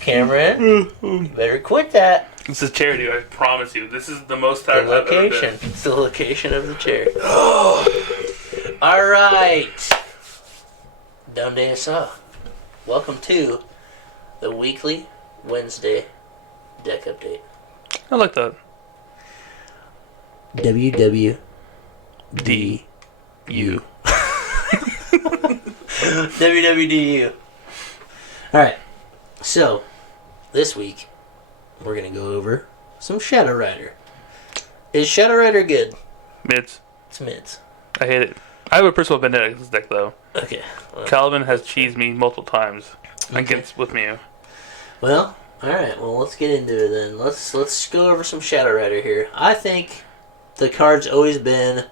Cameron, you better quit that. This is charity, I promise you. This is the most The tired I've ever location. been. It's the location of the chair. Alright. Donde esa? Welcome to the weekly Wednesday deck update. I like that. WWDU. WWDU. Alright. So, this week, we're going to go over some Shadow Rider. Is Shadow Rider good? Mids. It's mids. I hate it. I have a personal vendetta against this deck, though. Okay. Well, Calvin has cheesed me multiple times with me. Well, alright. Well, let's get into it then. Let's go over some Shadow Rider here. I think the card's always been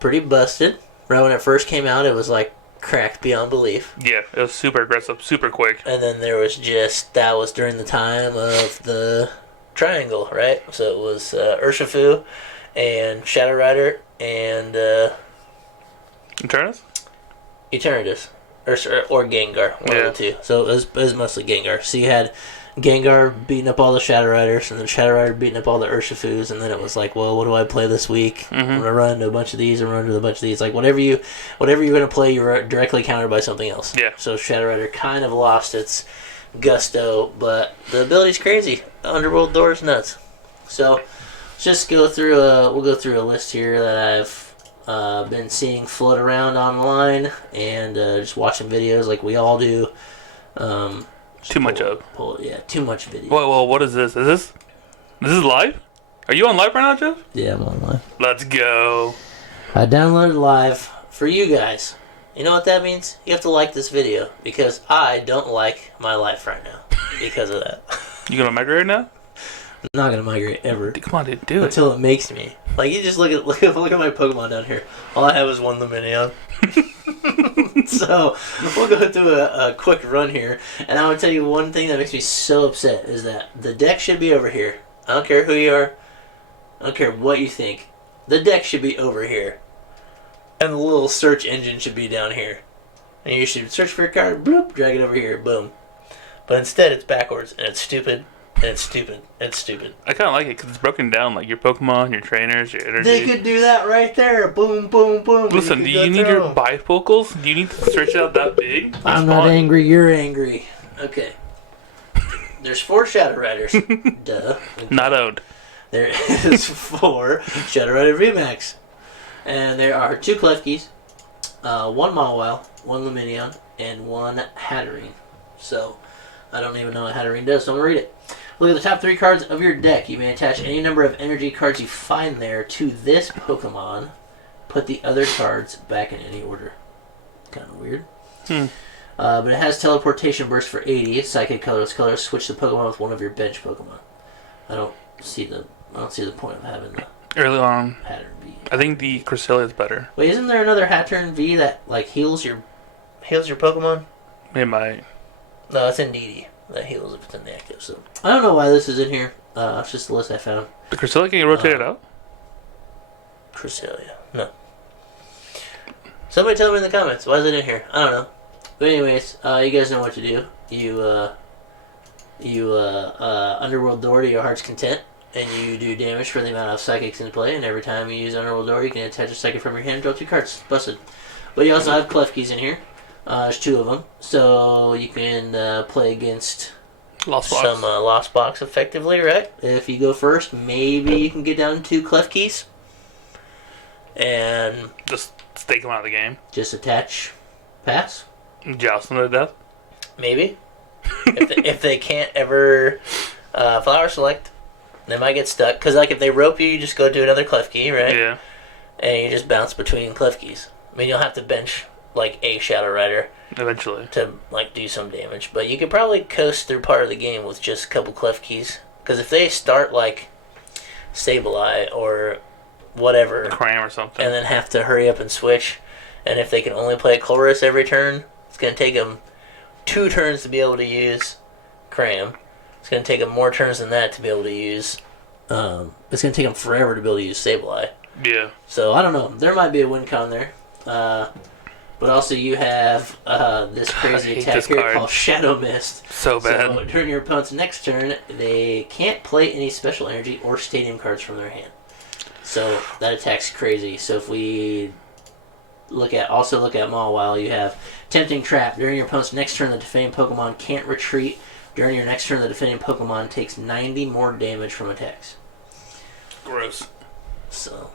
pretty busted. Right when it first came out, it was like cracked beyond belief. Yeah, it was super aggressive, super quick. And then there was that was during the time of the Triangle, right? So it was Urshifu and Shadow Rider and Eternus? Eternatus. Or Gengar, one of the two. So it was mostly Gengar. So you had Gengar beating up all the Shadow Riders, and then Shadow Rider beating up all the Urshifus, and then it was like, well, what do I play this week? Mm-hmm. I'm gonna run into a bunch of these, and run into a bunch of these. Like whatever you're gonna play, you're directly countered by something else. Yeah. So Shadow Rider kind of lost its gusto, but the ability's crazy. Underworld Door is nuts. So let's just go through we'll go through a list here that I've been seeing float around online and just watching videos like we all do. Too much of. Yeah, too much video. Well, what is this? Is this live? Are you on live right now, Jeff? Yeah, I'm on live. Let's go. I downloaded live for you guys. You know what that means? You have to like this video because I don't like my life right now because of that. You gonna migrate now? I'm not gonna migrate ever. Come on, dude, do it. Until it makes me. Like you just look at my Pokemon down here. All I have is one Lumineon. So we'll go through a quick run here, and I would tell you one thing that makes me so upset is that the deck should be over here. I don't care who you are. I don't care what you think. The deck should be over here, and the little search engine should be down here. And you should search for a card, bloop, drag it over here, boom. But instead, it's backwards, and it's stupid. And it's stupid. It's stupid. I kind of like it because it's broken down, like your Pokemon, your trainers, your energy. They could do that right there. Boom, boom, boom. Listen, do you need your bifocals? Do you need to stretch it out that big? I'm not angry. You're angry. Okay. There's 4 Shadow Riders. Duh. Not owned. There is 4 Shadow Rider VMAX. And there are 2 Klefkis, 1 Mawile, 1 Lumineon, and 1 Hatterene. So, I don't even know what Hatterene does, so I'm going to read it. Look at the top 3 cards of your deck. You may attach any number of energy cards you find there to this Pokemon. Put the other cards back in any order. Kind of weird. But it has teleportation burst for 80. Psychic colorless color. Switch the Pokemon with one of your bench Pokemon. I don't see the point of having the Early on, Pattern V. I think the Cresselia is better. Wait, isn't there another Hattern V that like heals your Pokemon? It might. No, it's Indeedee that heals if it's in the active. So I don't know why this is in here. It's just the list I found. The Cresselia can get rotated out? Cresselia. No. Somebody tell me in the comments. Why is it in here? I don't know. But anyways, you guys know what to do. You Underworld Door to your heart's content, and you do damage for the amount of psychics in play, and every time you use Underworld Door, you can attach a psychic from your hand and draw 2 cards. Busted. But you also have Klefkis in here. There's 2 of them. So you can play against Lost Box. some Lost Box effectively, right? If you go first, maybe you can get down to 2 Klefkis. And just stake them out of the game. just attach pass. Joust them to death. Maybe. if they can't ever flower select, they might get stuck. Because like if they rope you, you just go to another Klefki, right? Yeah. And you just bounce between Klefkis. I mean, you'll have to bench like a Shadow Rider Eventually. to like do some damage. But you could probably coast through part of the game with just a couple Klefkis. Because if they start like Sableye or whatever, Cram or something. and then have to hurry up and switch, and if they can only play Colress every turn, it's going to take them 2 turns to be able to use Cram. It's going to take them more turns than that to be able to use... it's going to take them forever to be able to use Sableye. Yeah. So, I don't know. There might be a win con there. But also you have this crazy hate attack this here card. called Shadow Mist. So bad. So during your opponent's next turn, they can't play any special energy or stadium cards from their hand. So that attack's crazy. So if we look at Mawile, you have Tempting Trap. During your opponent's next turn, the defending Pokemon can't retreat. During your next turn, the defending Pokemon takes 90 more damage from attacks. Gross. So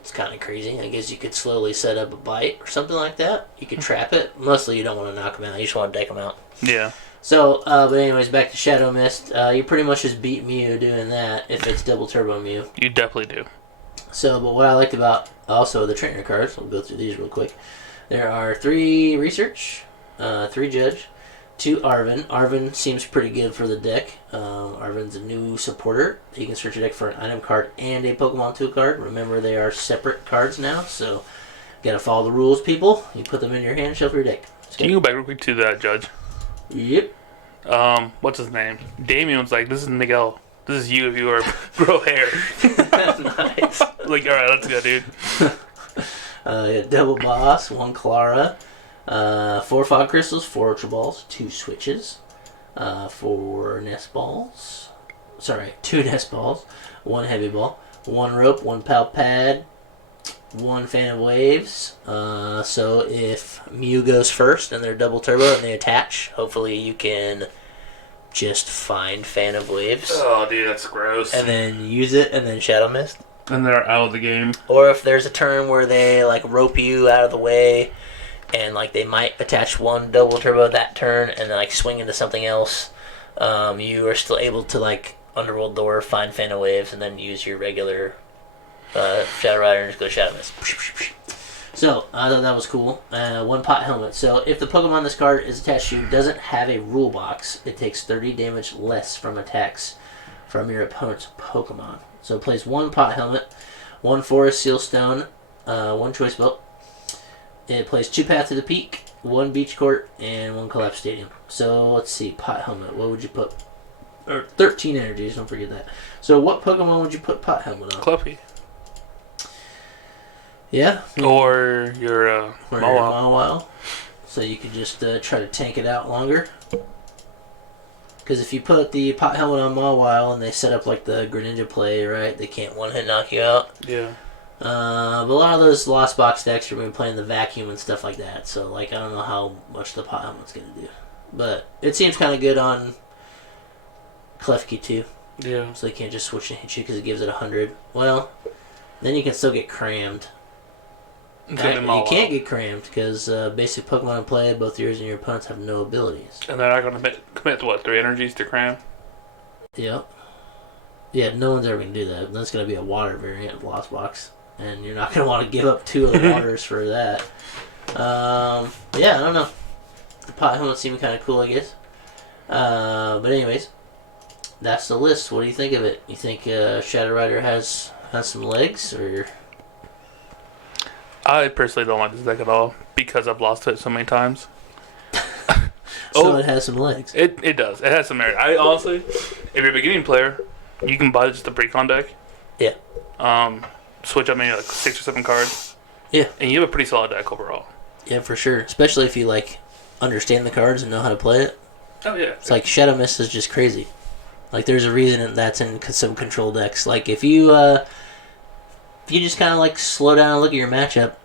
it's kind of crazy. I guess you could slowly set up a bite or something like that. You could trap it. Mostly you don't want to knock them out. You just want to deck them out. Yeah. So, but anyways, back to Shadow Mist. You pretty much just beat Mew doing that if it's double turbo Mew. You definitely do. So, but what I liked about also the trainer cards, we'll go through these real quick. There are 3 Research, 3 Judge, 2 Arven. Arven seems pretty good for the deck. Arven's a new supporter. You can search your deck for an item card and a Pokemon 2 card. Remember, they are separate cards now, so you gotta follow the rules, people. You put them in your hand, shuffle your deck. Can you go back real quick to that Judge? Yep. What's his name? Damien's like, this is Miguel. This is you if you were grow hair. Nice. Like, alright, let's go, dude. Yeah, Double Boss, 1 Clara, 4 Fog Crystals, 4 Ultra Balls, 2 Switches, 4 Nest Balls. Sorry, 2 Nest Balls, 1 Heavy Ball, 1 Rope, 1 Pal Pad, 1 Fan of Waves. So if Mew goes first and they're double turbo and they attach, hopefully you can just find Fan of Waves. Oh, dude, that's gross. And then use it and then Shadow Mist. And they're out of the game. Or if there's a turn where they like rope you out of the way and like they might attach 1 double turbo that turn and then like swing into something else, you are still able to like Underworld Door, find Fan of Waves, and then use your regular Shadow Rider and just go Shadow Mist. So I thought that was cool. 1 Pot Helmet. So if the Pokemon this card is attached to you doesn't have a rule box, it takes 30 damage less from attacks from your opponent's Pokemon. So it plays 1 Pot Helmet, 1 Forest Seal Stone, 1 Choice Belt. It plays 2 Path to the Peak, 1 Beach Court, and 1 Collapse Stadium. So let's see, Pot Helmet. What would you put? Or 13 energies. Don't forget that. So what Pokemon would you put Pot Helmet on? Cluffy. Yeah. Or your Mawile. So you could just try to tank it out longer. Because if you put the Pot Helmet on Mawile and they set up like the Greninja play, right, they can't one-hit knock you out. Yeah. But a lot of those Lost Box decks are going to be playing the Vacuum and stuff like that. So, like, I don't know how much the Pot Helmet's going to do. But it seems kind of good on Klefki, too. Yeah. So they can't just switch and hit you because it gives it 100. Well, then you can still get crammed. You can't get crammed because basic Pokemon in play, both yours and your opponents have no abilities. And they're not going to commit to what, 3 energies to cram? Yep. Yeah, no one's ever going to do that. That's going to be a water variant of Lost Box. And you're not going to want to give up 2 of the waters for that. Yeah, I don't know. The Pot Helmet seemed kind of cool, I guess. But anyways, that's the list. What do you think of it? You think Shadow Rider has some legs, or... I personally don't like this deck at all because I've lost to it so many times. So it has some legs. It does. It has some merit. I honestly, if you're a beginning player, you can buy just a pre-con deck. Yeah. Switch up maybe like 6 or 7 cards. Yeah. And you have a pretty solid deck overall. Yeah, for sure. Especially if you like understand the cards and know how to play it. Oh yeah. It's like Shadow Mist is just crazy. Like there's a reason that's in some control decks. Like if you just kind of like slow down and look at your matchup,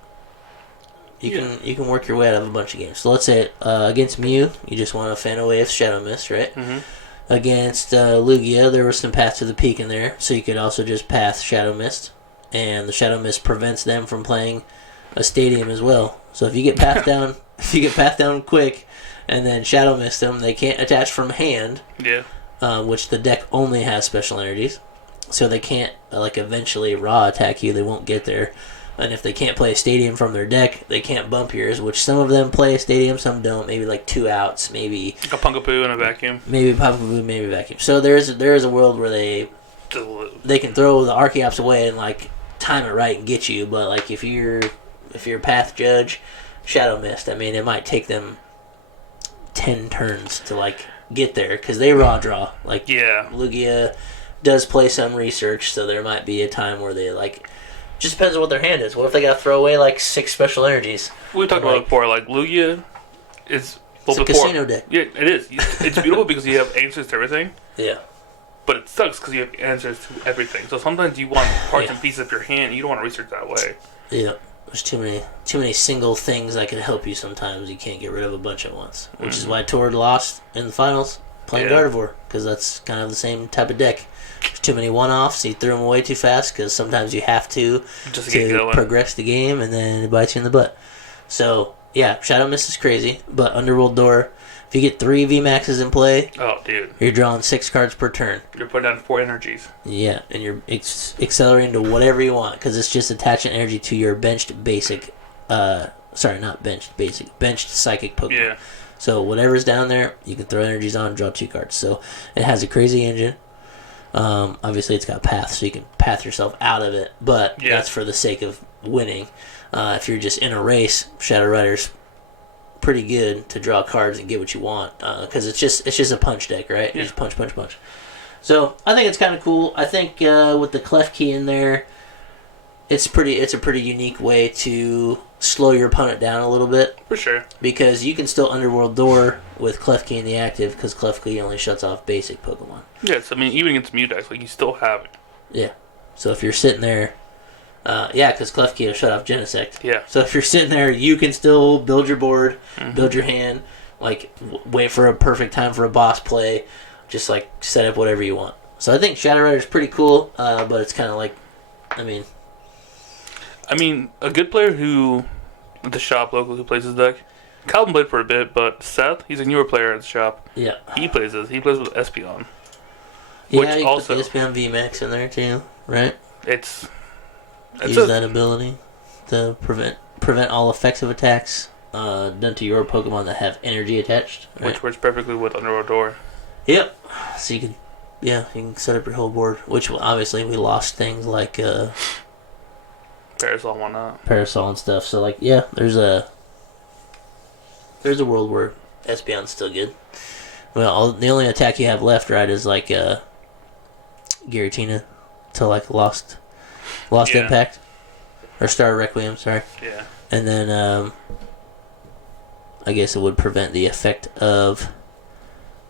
you can work your way out of a bunch of games. So let's say against Mew, you just want a Fan of Waves, Shadow Mist, right? Mm-hmm. Against Lugia, there was some Path to the Peak in there, so you could also just Path Shadow Mist, and the Shadow Mist prevents them from playing a Stadium as well. So if you get Path down, quick, and then Shadow Mist them, they can't attach from hand. Yeah. Which the deck only has special energies, so they can't like eventually raw attack you. They won't get there. And if they can't play a Stadium from their deck, they can't bump yours, which some of them play a Stadium, some don't. Maybe like 2 outs, maybe... A Punkapoo and a Vacuum. Maybe Punkapoo, maybe Vacuum. So there is a world where they can throw the Archeops away and like time it right and get you, but like if you're Path Judge, Shadow Mist, I mean, it might take them 10 turns to like get there, because they raw draw. Like, yeah. Lugia does play some research, so there might be a time where they like... Just depends on what their hand is. What if they got to throw away like 6 special energies? We talked about it before. Like Lugia is it's a casino deck. Yeah, it is. It's beautiful because you have answers to everything. Yeah. But it sucks because you have answers to everything. So sometimes you want parts and pieces of your hand. You don't want to research that way. Yeah. There's too many single things that can help you sometimes. You can't get rid of a bunch at once. Which is why Tord lost in the finals playing Gardevoir. Because that's kind of the same type of deck. There's too many one-offs. He threw them away too fast because sometimes you have to just to progress the game and then it bites you in the butt. So, yeah, Shadow Mist is crazy. But Underworld Door, if you get 3 VMAXs in play, oh, dude, you're drawing 6 cards per turn. You're putting down 4 energies. Yeah, and you're accelerating to whatever you want because it's just attaching energy to your benched basic. Sorry, not benched basic. Benched psychic Pokemon. Yeah. So whatever's down there, you can throw energies on and draw 2 cards. So it has a crazy engine. Obviously, it's got path, so you can path yourself out of it. But that's for the sake of winning. If you're just in a race, Shadow Rider's pretty good to draw cards and get what you want because it's just a punch deck, right? You just punch. So I think it's kind of cool. I think with the Clef Key in there, it's a pretty unique way to slow your opponent down a little bit. For sure. Because you can still Underworld Door with Clef Key in the active because Clef Key only shuts off basic Pokemon. Yes, I mean even against Mutex, like you still have it. Yeah. So if you're sitting there. Because Clef Key will shut off Genesect. Yeah. So if you're sitting there, you can still build your board, build your hand, like wait for a perfect time for a boss play, just like set up whatever you want. So I think Shadow Rider's pretty cool, but it's kind of like, I mean, a good player who at the shop local who plays his deck. Calvin played for a bit, but Seth, he's a newer player at the shop. Yeah. He plays this. He plays with Espeon. Yeah, you also put the Espeon VMAX in there too, right? Use that ability to prevent all effective attacks done to your Pokemon that have energy attached. Right? Which works perfectly with Underworld Door. Yep. So you can set up your whole board. Which obviously we lost things like Parasol and whatnot. Parasol and stuff. So like there's a world where Espeon's still good. Well, the only attack you have left, right, is like Giratina to like Lost Impact. Or Star Requiem, sorry. Yeah. And then I guess it would prevent the effect of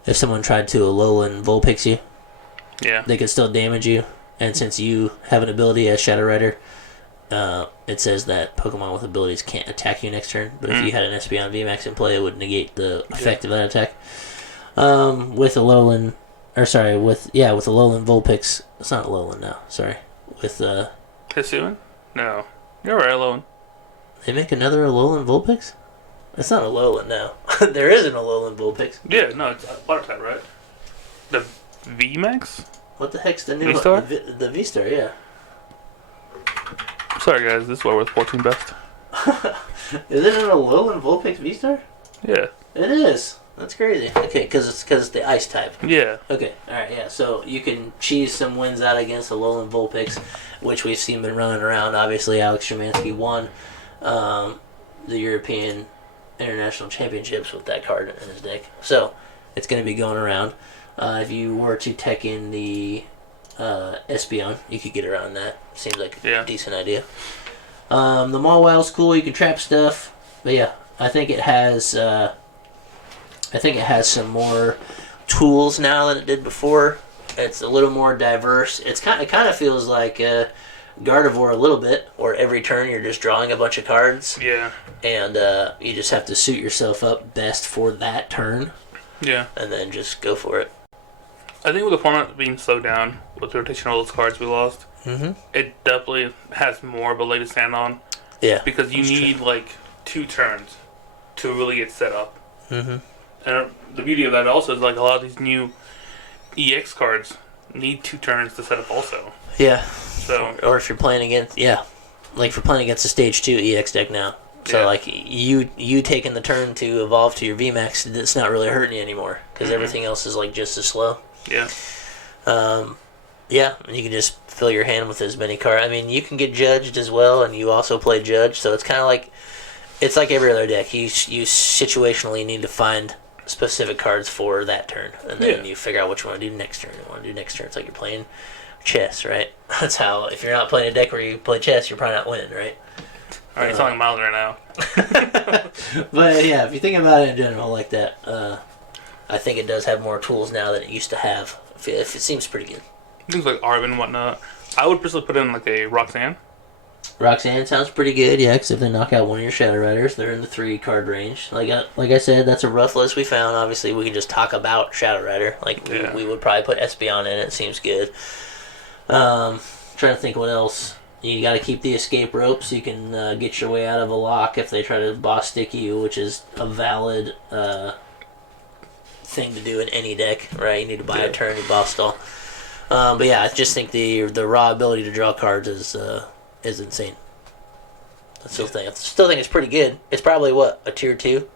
if someone tried to Alolan Vulpix you. Yeah. They could still damage you. And since you have an ability as Shadow Rider, it says that Pokemon with abilities can't attack you next turn. But if you had an Espeon VMAX in play, it would negate the effect of that attack. With Alolan Vulpix. It's not Alolan now, sorry. With Hisuian? No. You're right, Alolan. They make another Alolan Vulpix? It's not Alolan now. There is an Alolan Vulpix. Yeah, no, it's a water type, right? The VMAX? What the heck's the new V-Star? one? The V-Star, yeah. Sorry guys, this is why we're 14 best. Is it an Alolan Vulpix V-Star? Yeah. It is. That's crazy. Okay, because it's the ice type. Yeah. Okay, alright, yeah. So you can cheese some wins out against Alolan Vulpix, which we've seen been running around. Obviously, Alex Szymanski won the European International Championships with that card in his deck. So it's going to be going around. If you were to tech in the Espeon, you could get around that. Seems like a decent idea. The Mawwow's cool. You can trap stuff. But yeah, I think it has some more tools now than it did before. It's a little more diverse. It kind of feels like Gardevoir a little bit, or every turn you're just drawing a bunch of cards. Yeah. And you just have to suit yourself up best for that turn. Yeah. And then just go for it. I think with the format being slowed down with the rotation of all those cards we lost, it definitely has more of a leg to stand on. Yeah. Because you need like 2 turns to really get set up. And the beauty of that also is like a lot of these new EX cards need 2 turns to set up also. Yeah. So or if you're playing against like if you're playing against a stage 2 EX deck now. So like you taking the turn to evolve to your VMAX, it's not really hurting you anymore because everything else is like just as slow. Yeah. Yeah, and you can just fill your hand with as many cards. I mean, you can get judged as well, and you also play judge. So it's kind of like it's like every other deck. You situationally need to find specific cards for that turn, and then you figure out what you want to do next turn. It's like you're playing chess, right? That's how. If you're not playing a deck where you play chess, you're probably not winning, right? All right, you're talking miles right now. But yeah, if you think about it in general like that, I think it does have more tools now than it used to have. It seems pretty good. Things like Arb and whatnot. I would personally put in like a Roxanne. Roxanne sounds pretty good, yeah, because if they knock out one of your Shadow Riders, they're in the 3-card range. Like I said, that's a rough list we found. Obviously, we can just talk about Shadow Rider. We would probably put Espeon in it. It seems good. Trying to think what else. You got to keep the escape rope so you can get your way out of a lock if they try to boss stick you, which is a valid thing to do in any deck, right? You need to buy a turn, you boss stall. But yeah, I just think the raw ability to draw cards is insane. I still think it's pretty good. It's probably a tier 2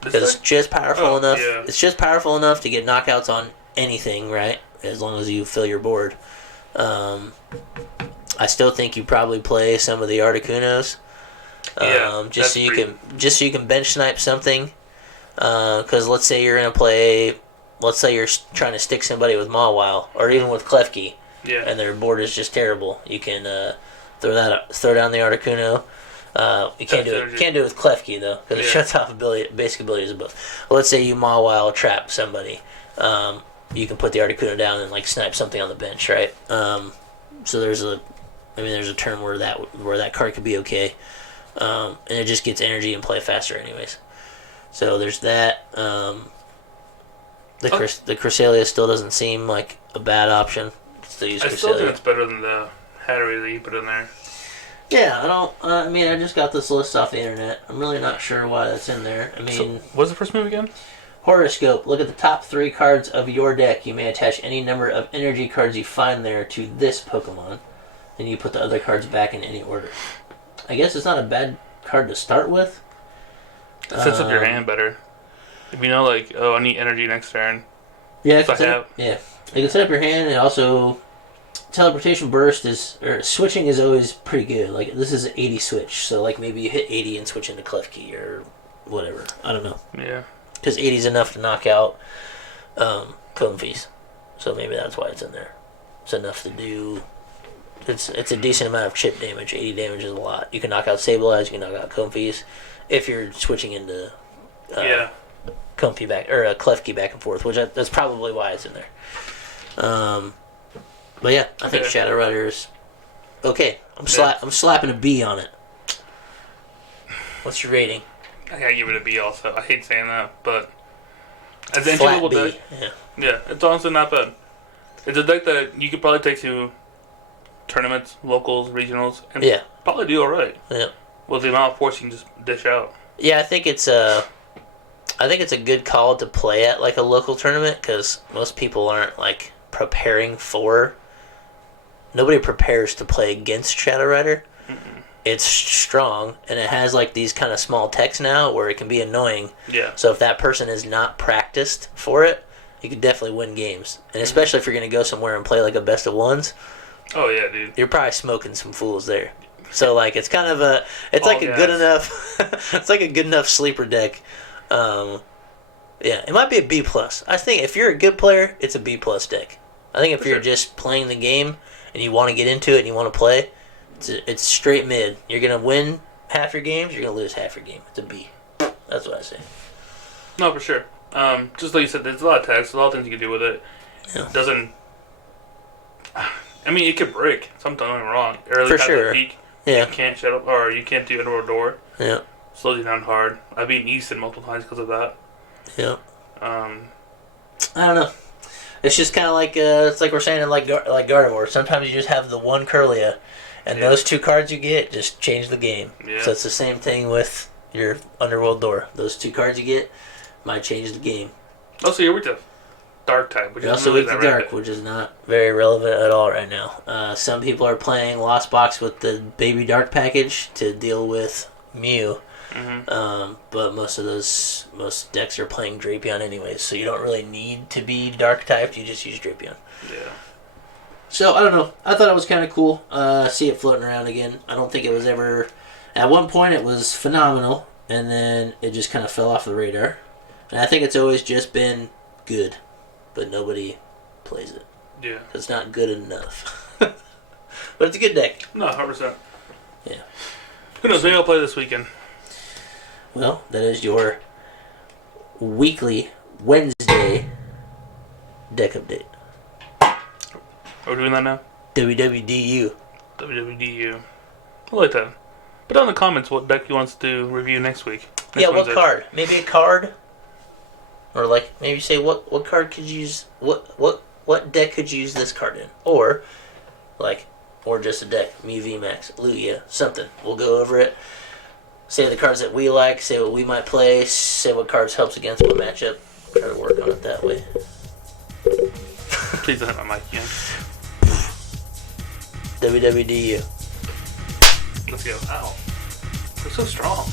because it's just powerful enough. Yeah. It's just powerful enough to get knockouts on anything, right? As long as you fill your board. I still think you probably play some of the Articunos, just so you can bench snipe something. Because let's say you're trying to stick somebody with Mawile or even with Klefki, and their board is just terrible. You can throw down the Articuno. You can't do it with Klefki though, because it shuts off basic abilities of both. Well, let's say you Mawile trap somebody. You can put the Articuno down and like snipe something on the bench, right? So there's a turn where that card could be okay, and it just gets energy and play faster anyways. So there's that. The Cresselia still doesn't seem like a bad option. Still use Cresselia. I still think it's better than the Hattery that you put in there. Yeah, I don't. I just got this list off the internet. I'm really not sure why that's in there. So, what's the first move again? Horoscope. Look at the top 3 cards of your deck. You may attach any number of energy cards you find there to this Pokemon, and you put the other cards back in any order. I guess it's not a bad card to start with. It sets up your hand better. If you know, like, I need energy next turn. Yeah, you can set up your hand, and also teleportation burst switching is always pretty good. Like, this is an 80 switch, so like maybe you hit 80 and switch into Klefki or whatever. I don't know. Yeah. Because 80 is enough to knock out Comfeys. So maybe that's why it's in there. It's enough to do. It's a decent amount of chip damage. 80 damage is a lot. You can knock out Sableye, you can knock out Comfeys if you're switching into Comfey back or Klefki back and forth, which that's probably why it's in there. But yeah, I think Shadow Rider's okay. I'm slapping a B on it. What's your rating? I gotta give it a B also. I hate saying that, but as an entry-level deck, it's honestly not bad. It's a deck that you could probably take to tournaments, locals, regionals, and probably do alright. Yeah. With the amount of force you can just dish out. Yeah, I think it's a good call to play at like a local tournament because most people aren't like preparing for. Nobody prepares to play against Shadow Rider. It's strong, and it has like these kind of small techs now where it can be annoying. Yeah. So if that person is not practiced for it, you could definitely win games. And especially if you're going to go somewhere and play like a best of ones. Oh yeah, dude. You're probably smoking some fools there. So like it's kind of good enough. It's like a good enough sleeper deck. Yeah, it might be a B plus. I think if you're a good player, it's a B plus deck. I think if you're just playing the game and you want to get into it and you want to play. It's straight mid. You're going to win half your games, you're going to lose half your game. It's a B. That's what I say. No, for sure. Just like you said, there's a lot of tags, a lot of things you can do with it. Yeah. It doesn't... I mean, it could break. Something wrong. Early for sure. Peak, yeah. You can't shut up, or you can't do it or door. Yeah. Slows you down hard. I've beaten Easton multiple times because of that. Yeah. I don't know. It's just kind of like it's like we're saying in like Gardevoir. Sometimes you just have the one Curlia, and those 2 cards you get just change the game. Yeah. So it's the same thing with your Underworld Door. Those 2 cards you get might change the game. Also, you're weak to Dark type, which you're is also weak to Dark, which is not very relevant at all right now. Some people are playing Lost Box with the Baby Dark package to deal with Mew. Mm-hmm. But most decks are playing Drapion anyways, so you don't really need to be Dark typed. You just use Drapion. Yeah. So I don't know. I thought it was kind of cool. See it floating around again. I don't think it was ever. At one point, it was phenomenal, and then it just kind of fell off the radar. And I think it's always just been good, but nobody plays it. Yeah. It's not good enough. But it's a good deck. No, 100%. Yeah. Who knows? Maybe I'll play this weekend. Well, that is your weekly Wednesday deck update. Are we doing that now? WWDU. WWDU. I like that. Put down in the comments what deck you want us to review next week. What card? Maybe a card? Or like, maybe say what card could you use, what deck could you use this card in? Or, like, or just a deck. Me, VMAX, Lugia, something. We'll go over it. Say the cards that we like, say what we might play, say what cards helps against what matchup. Try to work on it that way. Please don't hit my mic again. WWDU. Let's go. Ow. They're so strong.